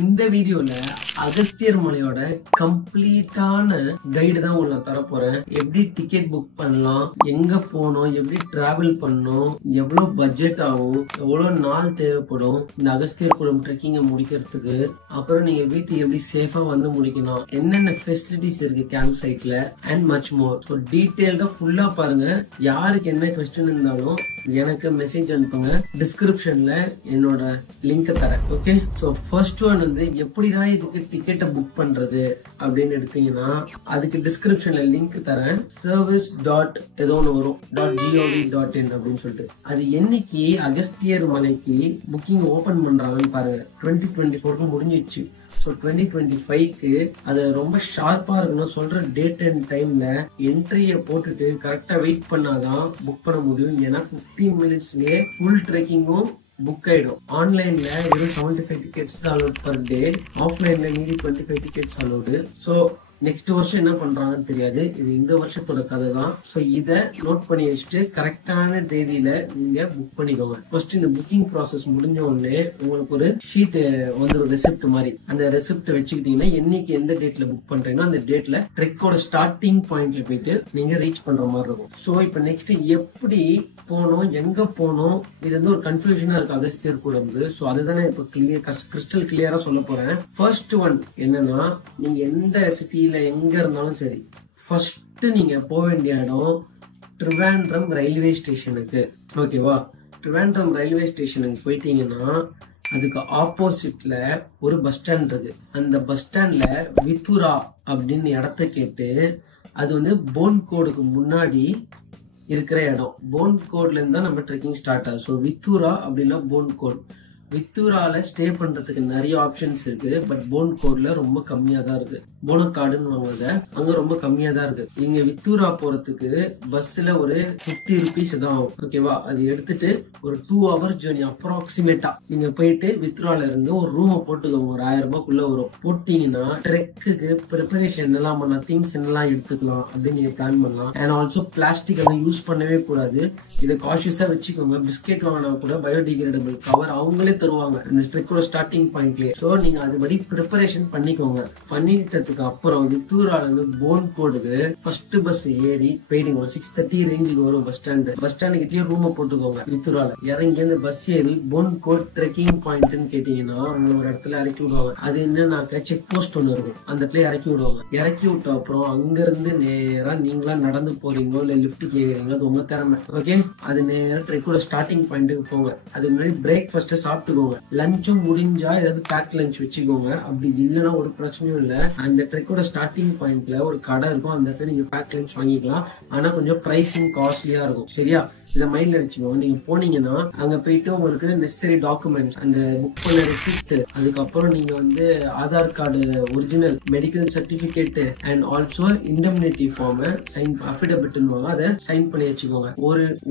இந்த வீடியோல அகஸ்தியர் மலையோட கம்ப்ளீட்டான கைடு தான் உங்களுக்கு தர போறேன். எப்படி டிக்கெட் புக் பண்ணலாம், எங்க போகணும், எப்படி டிராவல் பண்ணணும், எவ்வளவு பட்ஜெட் ஆகும், எவ்வளவு நாள் தேவைப்படும் இந்த அகஸ்தியர் குளம் ட்ரெக்கிங்க முடிக்கிறதுக்கு, அப்புறம் நீங்க வீட்டுக்கு எப்படி சேஃபா வந்து முடிக்கணும், என்னென்ன ஃபெசிலிட்டிஸ் இருக்கு கேம்ப் சைட்ல அண்ட் மச் மோர். ஸோ டீட்டெயில்டா ஃபுல்லா பாருங்க. யாருக்கு என்ன கொஸ்டின் இருந்தாலும் எனக்கு மெசேஜ் அனுப்புங்க. டிஸ்கிரிப்ஷன்ல என்னோட லிங்க் தரேன். ஓகே, ஸோ ஃபர்ஸ்ட் ஒன் வந்து எப்படிதான் இதுக்கு டிக்கெட்டை புக் பண்றது அப்படின்னு எடுத்தீங்கன்னா அதுக்கு டிஸ்கிரிப்ஷன்ல லிங்க் தரேன். சர்வீஸ் டாட் ஏதோ ஒன்று வரும் .gov.in அப்படின்னு சொல்லிட்டு. அது என்னைக்கு அகஸ்தியர் மலைக்கு புக்கிங் ஓபன் பண்றாங்கன்னு பாருங்க. 2024 முடிஞ்சிச்சு. ஸோ 2025க்கு அது ரொம்ப ஷார்ப்பா இருக்கணும். சொல்ற டேட் அண்ட் டைம்ல என்ட்ரியை போட்டுட்டு கரெக்டா வெயிட் பண்ணாதான் புக் பண்ண முடியும். ஏன்னா 15 மினிட்ஸ்லயே ஃபுல் ட்ரெக்கிங்கும் புக் ஆயிடும். ஆன்லைன்ல வெறும் 75 டிக்கெட்ஸ் தான் அலோட் பர் டே, ஆஃப்லைன்ல மீதி 25 டிக்கெட்ஸ் அலோடு. ஸோ நெக்ஸ்ட் வருஷம் என்ன பண்றாங்கன்னு தெரியாது. இது இந்த வருஷத்தோட கதை தான். ஸோ இதை நோட் பண்ணி வச்சுட்டு கரெக்டான தேதியில நீங்க புக் பண்ணிக்கோங்க. ஃபர்ஸ்ட் இந்த புக்கிங் ப்ராசஸ் முடிஞ்ச உடனே உங்களுக்கு ஒரு ஷீட் வந்துடும், ரெசிப்ட் மாதிரி. அந்த ரெசிப்ட் வச்சுக்கிட்டீங்கன்னா என்னைக்கு எந்த டேட்ல புக் பண்றீங்கன்னா அந்த டேட்ல ட்ரெக்கோட ஸ்டார்டிங் பாயிண்ட்ல போயிட்டு நீங்க ரீச் பண்ற மாதிரி இருக்கும். ஸோ இப்போ நெக்ஸ்ட் எப்படி போனோம், எங்க போனோம், இது வந்து ஒரு கன்ஃபியூஷனா இருக்கு அகஸ்தியர் குளம். ஸோ அதுதானே இப்போ கிறிஸ்டல் கிளியரா சொல்ல போறேன். ஃபர்ஸ்ட் ஒன் என்னன்னா, நீங்க எந்த சிட்டியில எங்க இருந்தாலும் சரி, ஃபர்ஸ்ட் நீங்க போக வேண்டிய இடம் ட்ரிவாண்ட்ரம் ரயில்வே ஸ்டேஷனுக்கு. ஓகேவா? ட்ரிவாண்ட்ரம் ரயில்வே ஸ்டேஷனுக்கு போயிட்டீங்கன்னா அதுக்கு ஆப்போசிட்ல ஒரு பஸ் ஸ்டாண்ட் இருக்கு. அந்த பஸ் ஸ்டாண்ட்ல வித்துரா அப்படின்னு இடத்த கேட்டு, அது வந்து போன்கோடுக்கு முன்னாடி இருக்கிற இடம். போன்கோட்ல இருந்து தான் நம்ம ட்ரெக்கிங் ஸ்டார்ட் ஆகும். ஸோ வித்துரா அப்படின்னா போன்கோட். வித்துரால ஸ்டே பண்றதுக்கு நிறைய ஆப்ஷன்ஸ் இருக்கு. பட் போன்கோட்ல ரொம்ப கம்மியா தான் இருக்கு. போனக்காடுன்னு வாங்குறத அங்க ரொம்ப கம்மியா தான் இருக்கு. நீங்க வித்துரா போறதுக்கு பஸ்ல ஒரு 50 ருபீஸ் தான் ஆகும். ஓகேவா? அது எடுத்துட்டு ஒரு 2 hours ஜேர்னி அப்ராக்சிமேட்டா நீங்க போயிட்டு வித்துரால இருந்து ஒரு ரூமை போட்டுக்கோங்க. ஒரு 1000 ரூபாய்க்குள்ள வரும். போட்டீங்கன்னா ட்ரெக்குக்கு ப்ரிப்பரேஷன் என்னெல்லாம் பண்ண, திங்ஸ் என்னெல்லாம் எடுத்துக்கலாம் அப்படின்னு நீங்க பிளான் பண்ணலாம். அண்ட் ஆல்சோ பிளாஸ்டிக் வந்து யூஸ் பண்ணவே கூடாது. இதை கான்ஷியஸா வச்சுக்கோங்க. பிஸ்கெட் வாங்கினா கூட பயோடிகிரேடபிள் கவர் அவங்களே தருவாங்க இந்த ட்ரெக்கோட ஸ்டார்டிங் பாயிண்ட்லயே. சோ நீங்க அதுபடி ப்ரிப்பரேஷன் பண்ணிக்கோங்க. பண்ணிட்டதுக்கு அப்புறம் வித்தூரால இருந்து போன்கோடுக்கு ஃபர்ஸ்ட் பஸ் ஏறி போயிடுங்க. 6:30 ரேஞ்சுக்கு வரும் பஸ் ஸ்டாண்ட். பஸ் ஸ்டாண்ட் கிட்டயே ரூம் போட்டுக்கோங்க. வித்தூரால இறங்கி அந்த பஸ் ஏறி போன்கோட் ட்ரெக்கிங் பாயிண்ட்னு கேட்டீங்கன்னா அவங்க ஒரு இடத்துல இறக்கி விடுவாங்க. அது என்னன்னாக்க செக் போஸ்ட் ஒன்று இருக்கும். அந்த இடத்துல இறக்கி விடுவாங்க. இறக்கி விட்ட அப்புறம் அங்க இருந்து நேரா நீங்களா நடந்து போறீங்களோ இல்ல லிப்ட் கேக்குறீங்களோ அது உங்க திறமை. ஓகே, அது நேரம் ட்ரெக்கோட ஸ்டார்டிங் பாயிண்ட்டுக்கு போங்க. அது முன்னாடி பிரேக்ஃபாஸ்ட் சாப்பிட்டுக்கோங்க. லஞ்சும் முடிஞ்சா ஏதாவது பேக் லஞ்ச் வச்சுக்கோங்க. அப்படி இல்லைன்னா ஒரு பிரச்சனையும் இல்லை. அந்த ட்ரெக்கோட ஸ்டார்டிங் பாயிண்ட்ல ஒரு கடை இருக்கும். அந்த இடத்துல நீங்க பேக் லஞ்ச் வாங்கிக்கலாம். ஆனா கொஞ்சம் பிரைசிங் காஸ்ட்லியா இருக்கும். சரியா? இதை மைண்ட்ல வச்சுக்கோங்க. நீங்க போனீங்கன்னா அங்க போயிட்டு உங்களுக்கு நெசசரி டாக்குமெண்ட்ஸ், அந்த புக் பண்ண ரெசிப்ட், அதுக்கப்புறம் நீங்க வந்து Aadhaar card original, medical certificate and also indemnity form sign affidavit அதை சைன் பண்ணி வச்சுக்கோங்க.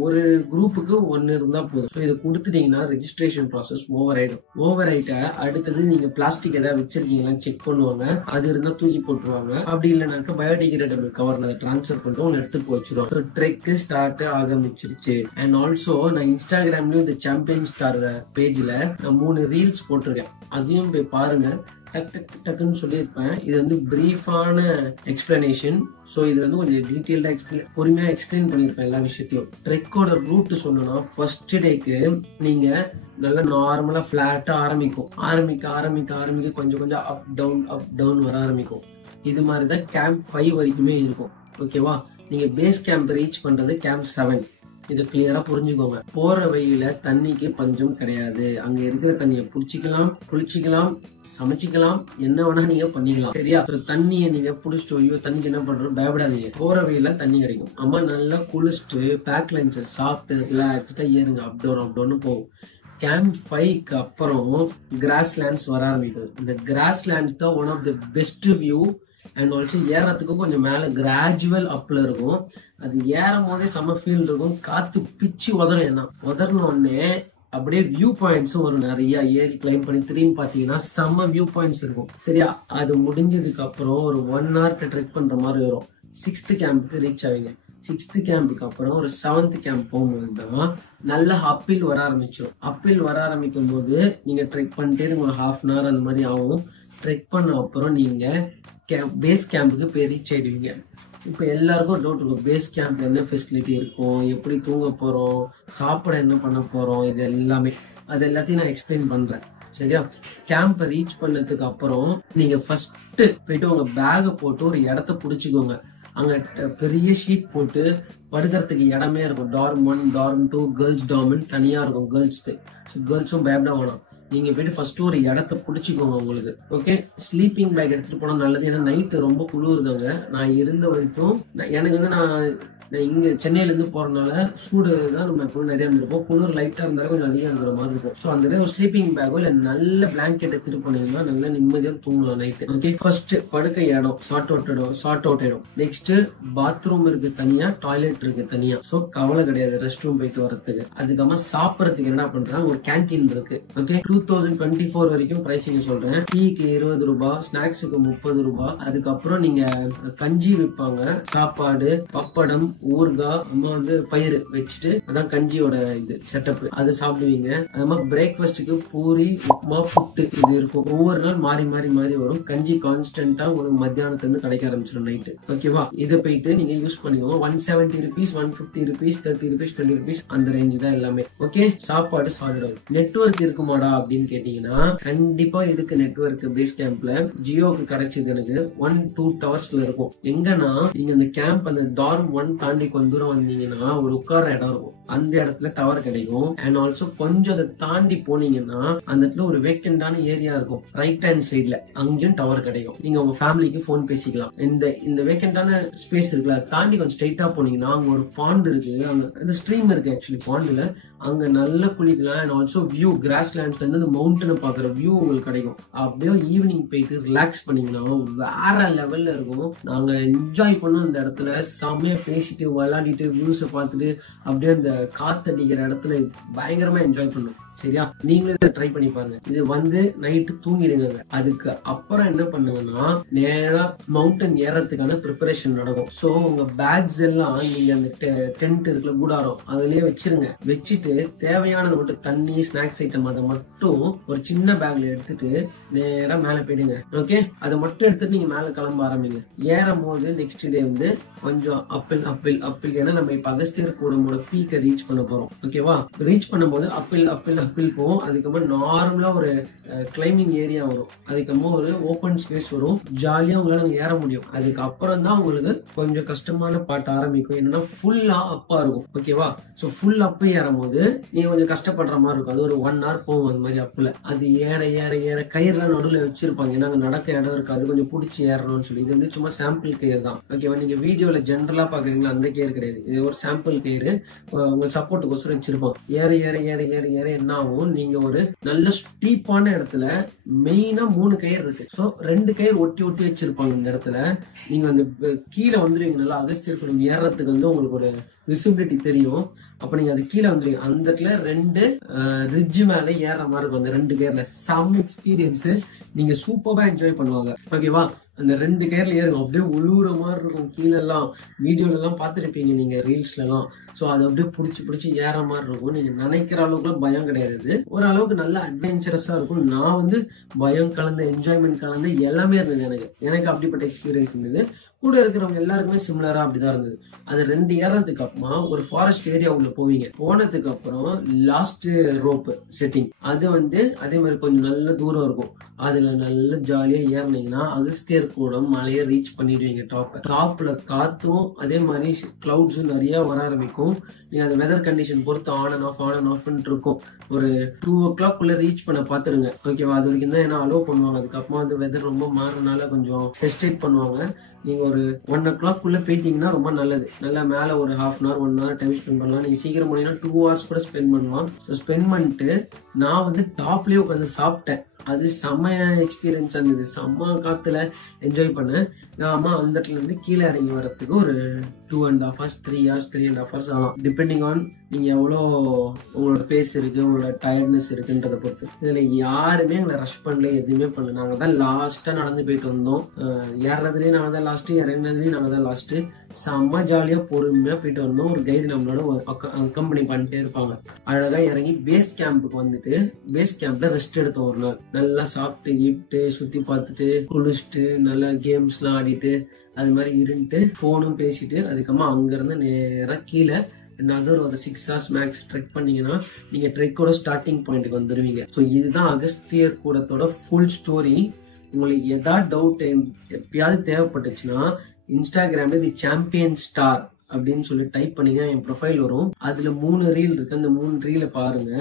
ஒரு குரூப்புக்கு ஒன்னு இருந்தா போதும். இதை கொடுத்துட்டீங்கன்னா ரெஜிஸ்ட்ரேஷன் ப்ராசஸ் ஓவர் ஆயிடும். ஓவர் ஆயிட்டா அடுத்தது நீங்க பிளாஸ்டிக் ஏதாவது வச்சிருக்கீங்களா செக் பண்ணுவாங்க. அது இருந்தா தூக்கி போட்டுருவாங்க. அப்படி இல்லைனாக்க பயோடிகிரேடபிள் கவர்ல டிரான்ஸ்ஃபர் பண்ணிட்டு உங்க எடுத்து வச்சிருவாங்க. ட்ரெக் ஸ்டார்ட் ஆரம்பிச்சிருச்சு. அண்ட் ஆல்சோ நான் இன்ஸ்டாகிராம்லயும் இந்த சாம்பியன் ஸ்டார் பேஜ்ல நான் 3 ரீல்ஸ் போட்டிருக்கேன். அதையும் போய் பாருங்க. டக்குன்னு சொல்லியிருப்பேன். இது வந்து பிரீஃபான எக்ஸ்பிளனேஷன். ஸோ இது வந்து கொஞ்சம் டீட்டெயில்டா பொறுமையா எக்ஸ்பிளைன் பண்ணியிருப்பேன் எல்லா விஷயத்தையும். ட்ரெக்கோட ரூட் சொல்லணும்னா ஃபர்ஸ்ட் டேக்கு நீங்க நல்லா நார்மலா பிளாட்டா ஆரம்பிக்க கொஞ்சம் அப் டவுன் வர ஆரம்பிக்கும். இது மாதிரிதான் கேம்ப் 5 வரைக்குமே இருக்கும். ஓகேவா? நீங்க பேஸ் கேம்ப் ரீச் பண்றது கேம்ப் 7. இதை கிளியரா புரிஞ்சுக்கோங்க. போற வழியில தண்ணிக்கு பஞ்சம் கிடையாது. அங்க இருக்கிற தண்ணியை புடிச்சிக்கலாம், குளிச்சிக்கலாம், சமைச்சிக்கலாம், என்ன வேணா நீங்க பண்ணிக்கலாம். சரியா? தண்ணியை நீங்க புடிச்சிட்டு ஐயோ தண்ணிக்கு என்ன பண்றோம் பயப்படாதீங்க. போற வழியில தண்ணி கிடைக்கும். அம்மா நல்லா குளிச்சுட்டு பேக் லஞ்ச் சாப்பிட்டு ரிலாக்ஸ்டா ஏறுங்க. அப் டவுன் போகும். கேம்ப் 5க்கு அப்புறம் கிராஸ் லேண்ட்ஸ் வர ஆரம்பிக்குது. இந்த கிராஸ் லேண்ட்ஸ் தான் one of the best view. And also ஏறத்துக்கு கொஞ்சம் மேல கிராஜுவல் அப்ல இருக்கும். அது ஏறும் போதே செம்ம ஃபீல் இருக்கும். காத்து பிச்சு உதறும். என்ன உதறின உடனே அப்படியே வியூ பாயிண்ட்ஸும் ஒரு நிறைய ஏறி கிளைம் பண்ணி திரும்பி பாத்தீங்கன்னா செம்ம வியூ பாயிண்ட்ஸ் இருக்கும். சரியா? அது முடிஞ்சதுக்கு அப்புறம் ஒரு 1 hour ட்ரெக் பண்ற மாதிரி வரும். 6th கேம்புக்கு ரீச் ஆவீங்க. 6th கேம்புக்கு அப்புறம் ஒரு 7th கேம்ப் போகும்போது தான் நல்ல அப்பில் வர ஆரம்பிச்சிடும். அப்பில் வர ஆரம்பிக்கும் போது நீங்க ட்ரெக் பண்ணிட்டே ஒரு 1/2 hour அந்த மாதிரி ஆகும். ட்ரெக் பண்ண அப்புறம் நீங்க பேஸ் கேம்புக்கு போய் ரீச் ஆயிடுவீங்க. இப்போ எல்லாருக்கும் ஒரு டவுட் இருக்கும், பேஸ் கேம்ப்ல என்ன ஃபெசிலிட்டி இருக்கும், எப்படி தூங்க போறோம், சாப்பிட என்ன பண்ண போறோம், இது எல்லாமே அது எல்லாத்தையும் நான் எக்ஸ்பிளைன் பண்றேன். சரியா? கேம்பை ரீச் பண்ணதுக்கு அப்புறம் நீங்க ஃபர்ஸ்ட் போயிட்டு உங்க பேகை போட்டு ஒரு இடத்த புடிச்சுக்கோங்க. அங்க பெரிய ஷீட் போட்டு படுக்கிறதுக்கு இடமே இருக்கும். டார்ம் 1, டார்ம் 2, கேர்ள்ஸ் டார்ம் தனியா இருக்கும் கேர்ள்ஸ்க்கு. கேர்ள்ஸும் பயப்பட வேணாம். நீங்க போயிட்டு ஃபர்ஸ்ட் ஒரு இடத்த புடிச்சுக்கோங்க உங்களுக்கு. ஓகே, ஸ்லீப்பிங் பேக் எடுத்துட்டு போனா நல்லது. ஏன்னா நைட்டு ரொம்ப குளிருதாங்க. நான் இருந்த வரைக்கும் எனக்கு வந்து நான் இங்க சென்னையில இருந்து போறதுனால சூடு தான் நம்ம எப்பவும் நிறைய இருந்திருப்போம். குளிர் லைட்டா இருந்தாலும் கொஞ்சம் அதிகம் இருக்கிற மாதிரி இருக்கும். ஸோ அந்த ஒரு ஸ்லீப்பிங் பேக்கோ இல்ல நல்ல பிளாங்கெட் எடுத்துட்டு போனீங்கன்னா நல்லா நிம்மதியா தூங்கலாம் நைட்டு. ஓகே, ஃபர்ஸ்ட் படுக்கை இடம் சார்ட் அவுட் ஆயிடும். நெக்ஸ்ட் பாத்ரூம் இருக்கு தனியா, டாய்லெட் இருக்கு தனியா. ஸோ கவலை கிடையாது ரெஸ்ட் ரூம் போயிட்டு வரதுக்கு. அதுக்கப்புறமா சாப்பிடறதுக்கு என்ன பண்றாங்க, ஒரு கேன்டீன் இருக்கு. ஓகே, 2024 வரைக்கும் பிரைசிங் சொல்றேன். டீக்கு 20 ரூபாய், ஸ்நாக்ஸுக்கு 30 ரூபாய். அதுக்கப்புறம் நீங்க கஞ்சி விற்பாங்க, சாப்பாடு, பப்படம், ஊர்காய், அம்மா வந்து பயிர் வச்சுட்டு அதான் கஞ்சியோட இது செட்டப், அது சாப்பிடுவீங்க. அது மாதிரி பிரேக்ஃபாஸ்ட்டுக்கு பூரி, உப்புமா, புட்டு இது இருக்கும். ஒவ்வொரு நாள் மாறி மாறி மாறி வரும். கஞ்சி கான்ஸ்டன்டா உங்களுக்கு மத்தியானத்துல இருந்து கிடைக்க ஆரம்பிச்சிடும் நைட்டு. ஓகேவா? இதை போயிட்டு நீங்க யூஸ் பண்ணிக்கோங்க. 170 rupees, 150 rupees, 30 rupees, 20 rupees அந்த ரேஞ்ச் தான் எல்லாமே. ஓகே, சாப்பாடு சாலிட் ஆகும். நெட்வொர்க் இருக்குமாடா அப்படின்னு கேட்டீங்கன்னா கண்டிப்பா இருக்கு நெட்வொர்க். பேஸ் கேம்ப்ல ஜியோக்கு கிடைச்சது எனக்கு 1-2 டவர்ஸ்ல இருக்கும். எங்கன்னா நீங்க அந்த கேம்ப் அந்த டார்ம் 1 தாண்டி கொஞ்சம் தூரம் வந்தீங்கன்னா ஒரு உட்கார இடம் இருக்கும். அந்த இடத்துல டவர் கிடைக்கும். அண்ட் ஆல்சோ கொஞ்சம் அதை தாண்டி போனீங்கன்னா அந்த இடத்துல ஒரு வேக்கண்டான ஏரியா இருக்கும் ரைட் ஹேண்ட் சைட்ல, அங்கேயும் டவர் கிடைக்கும். நீங்க உங்க ஃபேமிலிக்கு போன் பேசிக்கலாம். இந்த வேக்கண்டான ஸ்பேஸ் இருக்குல்ல, தாண்டி கொஞ்சம் ஸ்ட்ரைட்டா போனீங்கன்னா அங்க ஒரு பாண்ட் இருக்கு. அங்க ஸ்ட்ரீம் இருக்கு ஆக்சுவலி பாண்டுல. அங்க நல்ல குளிக்கலாம். அண்ட் ஆல்சோ வியூ கிராஸ்லேண்ட்ல இருந்து அந்த மவுண்டனை பாக்குற வியூ உங்களுக்கு கிடைக்கும். அப்படியே ஈவினிங் போயிட்டு ரிலாக்ஸ் பண்ணீங்கன்னா வேற லெவல்ல இருக்கும். நாங்க என்ஜாய் பண்ணோம் அந்த இடத்துல. செம்மையா பேசிட்டு விளையாடிட்டு வியூஸை பார்த்துட்டு அப்படியே அந்த காத்தடிக்கிற இடத்துல பயங்கரமா என்ஜாய் பண்ணோம். சரியா? நீங்களும் இதை ட்ரை பண்ணி பாருங்க. இது வந்து நைட்டு தூங்கிடுங்க. அதுக்கு அப்புறம் என்ன பண்ணுங்கன்னா நேரா மவுண்டன் ஏறதுக்கான ப்ரிப்பரேஷன் நடக்கும். சோ உங்க பேக்ஸ் எல்லாம் நீங்க அந்த டென்ட் இருக்குல்ல, கூடாரம், அதுலயே வச்சிருங்க. வச்சுட்டு தேவையானது மட்டும் தண்ணி, ஸ்நாக்ஸ் ஐட்டம் அதை மட்டும் ஒரு சின்ன பேக்ல எடுத்துட்டு நேரா மேல போயிடுங்க. ஓகே, அதை மட்டும் எடுத்துட்டு நீங்க மேல கிளம்ப ஆரம்பிங்க. ஏறும் போது நெக்ஸ்ட் டே வந்து கொஞ்சம் அப்பில் ஏன்னா நம்ம இப்ப அகஸ்தியர் கூடமோட பீக்கை ரீச் பண்ண போறோம். ஓகேவா? ரீச் பண்ணும்போது அப்பில் போகும். அதுக்கப்புறம் நார்மலா ஒரு கிளைம்பிங் ஏரியா வரும். அதுக்கப்புறம் ஒரு ஓப்பன் ஸ்பேஸ் வரும். ஜாலியா உங்களால ஏற முடியும். அதுக்கப்புறம் தான் உங்களுக்கு கொஞ்சம் கஷ்டமான பாட்டு ஆரம்பிக்கும். என்னன்னா ஃபுல்லா அப்பா இருக்கும். ஓகேவா? ஸோ ஃபுல் அப்பு ஏறும் போது நீங்க கொஞ்சம் கஷ்டப்படுற மாதிரி இருக்கும். அது ஒரு 1 hour போகும். அது மாதிரி அப்புல அது ஏற கயிறுலாம் நடுவில் வச்சிருப்பாங்க. ஏன்னா அங்க நடக்க இடம் இருக்கு. அது கொஞ்சம் பிடிச்சி ஏறணும்னு சொல்லி. இது வந்து சும்மா சாம்பிள் கயிறு தான். ஓகேவா? நீங்க வீடியோல ஜென்ரலா பாக்குறீங்களா, அந்த கயிறு கிடையாது. இது ஒரு சாம்பிள் கயிறு உங்களுக்கு சப்போர்ட்டுக்கோசரம் வச்சிருப்போம். ஏற என்ன ஆகும், நீங்க ஒரு நல்ல ஸ்டீப்பான இடத்துல மெயினா 3 கயிறு இருக்கு. சோ 2 கயிறு ஒட்டி வச்சிருப்பாங்க. இந்த இடத்துல நீங்க அந்த கீழே வந்துருவீங்க. நல்லா அகஸ்தியர் கூடம் ஏறதுக்கு வந்து உங்களுக்கு ஒரு விசிபிலிட்டி தெரியும். அப்ப நீங்க அது கீழே வந்துருவீங்க. அந்த இடத்துல 2 ரிட்ஜ் மேல ஏற மாதிரி இருக்கும். அந்த 2 கயிறுல சம் எக்ஸ்பீரியன்ஸ் நீங்க சூப்பரா என்ஜாய் பண்ணுவாங்க. ஓகேவா? அந்த 2 கயிறுல ஏறும். அப்படியே உழுவுற மாதிரி இருக்கும். கீழே எல்லாம் வீடியோல எல்லாம் பாத்துருப்பீங்க நீங்க, ரீல்ஸ்ல எல்லாம். சோ அது அப்படியே பிடிச்சி ஏற மாதிரி இருக்கும். நீங்க நினைக்கிற அளவுக்குலாம் பயம் கிடையாது. ஓரளவுக்கு நல்ல அட்வென்ச்சரஸா இருக்கும். நான் வந்து பயம் கலந்து என்ஜாய்மெண்ட் கலந்து எல்லாமே இருந்தது. எனக்கு அப்படிப்பட்ட எக்ஸ்பீரியன்ஸ் இருந்தது. கூட இருக்கிறவங்க எல்லாருக்குமே சிமிலரா அப்படிதான் இருந்தது. அது 2 ஏறதுக்கு அப்புறமா ஒரு ஃபாரஸ்ட் ஏரியா உள்ள போவீங்க. போனதுக்கு அப்புறம் லாஸ்ட் ரோப் செட்டிங் அது வந்து அதே மாதிரி கொஞ்சம் நல்ல தூரம் இருக்கும். அதுல நல்ல ஜாலியா ஏறினீங்கன்னா அகஸ்தியர் கூடம் மலையை ரீச் பண்ணிடுவீங்க. டாப்ல காத்தும் அதே மாதிரி கிளவுட்ஸும் நிறைய வர ஆரம்பிக்கும். நீங்க அந்த வெதர் கண்டிஷன் பொறுத்து ஆன் அண்ட் ஆஃப் இருக்கும். ஒரு 2 o'clock ரீச் பண்ண பாத்துருங்க. ஓகேவா? அது வரைக்கும் தான் ஏன்னா அலோவ் பண்ணுவாங்க. அதுக்கப்புறமா வந்து வெதர் ரொம்ப மாறினால கொஞ்சம் ஹெஸ்டேட் பண்ணுவாங்க. நீங்க ஒரு 1 o'clock போயிட்டீங்கன்னா ரொம்ப நல்லது. நல்லா மேல ஒரு 1/2 hour 1 hour டைம் ஸ்பெண்ட் பண்ணலாம். நீங்க சீக்கிரம் போனீங்கன்னா 2 hours கூட ஸ்பெண்ட் பண்ணலாம். ஸோ ஸ்பெண்ட் பண்ணிட்டு நான் வந்து டாப்லயே உட்காந்து சாப்பிட்டேன். அது செம்மையா எக்ஸ்பீரியன்ஸ் இருந்தது. செம்ம காத்துல என்ஜாய் பண்ணேன். நாம அந்த இடத்துல இருந்து கீழே இறங்கி வரதுக்கு ஒரு 2.5 hours 3.5 hours ஆகலாம், டிபெண்டிங் ஆன் நீங்க எவ்வளோ உங்களோட பேஸ் இருக்கு, உங்களோட டயர்ட்னஸ் இருக்குன்றத பொறுத்து. இதுல யாருமே எங்களை ரஷ் பண்ணல, எதுவுமே பண்ணல. நாங்க தான் லாஸ்டா நடந்து போயிட்டு வந்தோம். ஏறதுலயும் நாங்க தான் லாஸ்ட், இறங்கினதுலயும் நாங்க தான் லாஸ்ட். செம்ம ஜாலியா பொறுமையா போயிட்டு வந்தோம். ஒரு கைடு நம்மளோட அக்கம்பெனி பண்ணிட்டே இருப்பாங்க. அழகா இறங்கி பேஸ் கேம்புக்கு வந்துட்டு பேஸ் கேம்ப்ல ரெஸ்ட் எடுத்தோம் ஒரு நாள். நல்லா சாப்பிட்டு கிப்ட்டு சுத்தி பார்த்துட்டு குளிச்சுட்டு நல்லா கேம்ஸ் எல்லாம் ஆடிட்டு அது மாதிரி இருந்துட்டு போனும் பேசிட்டு அதுக்கப்புறமா அங்க இருந்து நேரா கீழே ஒரு 6 hours மேக்ஸ் ட்ரெக் பண்ணீங்கன்னா நீங்க ட்ரெக்கோட ஸ்டார்டிங் பாயிண்ட்டுக்கு வந்துருவீங்க. ஸோ இதுதான் அகஸ்தியர் கூடத்தோட ஃபுல் ஸ்டோரி. உங்களுக்கு ஏதாவது டவுட் எப்பயாவது தேவைப்பட்டுச்சுன்னா இன்ஸ்டாகிராம்ல தி சாம்பியன் ஸ்டார் அப்படின்னு சொல்லி டைப் பண்ணீங்க, என் ப்ரொஃபைல் வரும். அதுல 3 ரீல் இருக்கு. அந்த 3 ரீலை பாருங்க.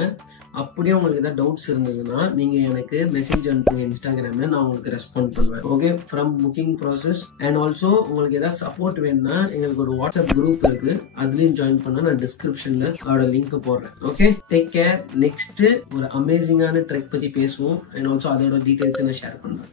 அப்படியே உங்களுக்கு ஏதாவது டவுட்ஸ் இருந்ததுன்னா நீங்க எனக்கு மெசேஜ் அனுப்புங்க இன்ஸ்டாகிராம்ல, நான் உங்களுக்கு ரெஸ்பாண்ட் பண்ணுவேன். Okay, from booking process. And also உங்களுக்கு ஏதாவது சப்போர்ட் வேணும்னா எங்களுக்கு ஒரு வாட்ஸ்அப் குரூப் இருக்கு, அதுலயும் ஜாயின் பண்ண நான் டிஸ்கிரிப்ஷன்ல அதோட லிங்க் போடுறேன். Okay, take care. நெக்ஸ்ட் ஒரு அமேசிங்கான ட்ரெக் பத்தி பேசுவோம். அண்ட் ஆல்சோ அதோட டீடைல்ஸ் நான் ஷேர் பண்றேன்.